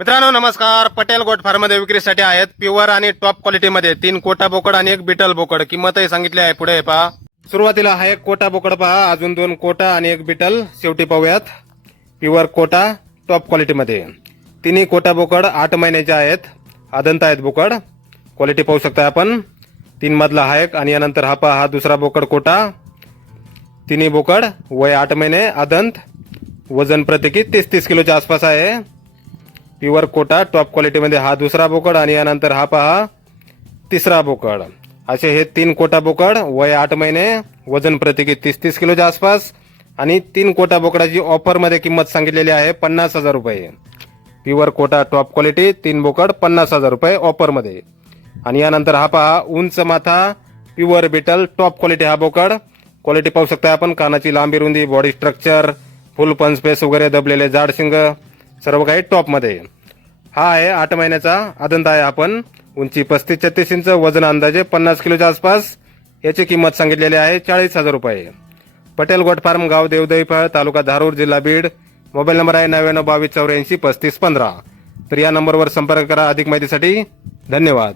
मित्रांनो नमस्कार. पटेल गोट फार्ममध्ये विक्रीसाठी आहेत. प्युअर आणि टॉप क्वालिटीमध्ये तीन कोटा बोकड आणि एक बिटल बोकड. किंमतही सांगितली आहे पुढे पहा. सुरुवातीला हा एक कोटा बोकड पहा. अजून दोन कोटा आणि एक बिटल. शेवटी पाहूयात. प्युअर कोटा टॉप क्वालिटीमध्ये. तिन्ही कोटा बोकड आठ महिन्याचे आहेत. आदंत आहेत बोकड. क्वालिटी पाहू शकता आपण. तीन मधला हा एक आणि यानंतर हा पहा हा दुसरा बोकड कोटा. तिन्ही बोकड वय आठ महिने आदंत. वजन प्रत्येकी तीस तीस किलोच्या आसपास आहे. प्युअर कोटा टॉप क्वालिटीमध्ये हा दुसरा बोकड आणि यानंतर हा पहा तिसरा बोकड. असे हे तीन कोटा बोकड वय आठ महिने वजन प्रत्येकी तीस तीस किलोच्या आसपास आणि तीन कोटा बोकडाची ऑफरमध्ये किंमत सांगितलेली आहे पन्नास हजार रुपये. प्युअर कोटा टॉप क्वालिटी तीन बोकड पन्नास हजार रुपये ऑफरमध्ये. आणि यानंतर हा पहा उंच माथा प्युअर बिटल टॉप क्वालिटी हा बोकड. क्वालिटी पाहू शकता आपण कानाची लांबी रुंदी बॉडी स्ट्रक्चर फुल पंच फेस वगैरे दबलेले जाड शिंग सर्व काही टॉपमध्ये. हा आहे आठ महिन्याचा आदंत आहे आपण. उंची पस्तीस छत्तीस इंच वजन अंदाजे पन्नास किलोच्या आसपास. याची किंमत सांगितलेली आहे चाळीस हजार रुपये. पटेल गोट फार्म गाव देवदईफळ तालुका धारूर जिल्हा बीड. मोबाईल नंबर आहे नव्याण्णव बावीस चौऱ्याऐंशी पस्तीस पंधरा. तर या नंबरवर संपर्क करा अधिक माहितीसाठी. धन्यवाद.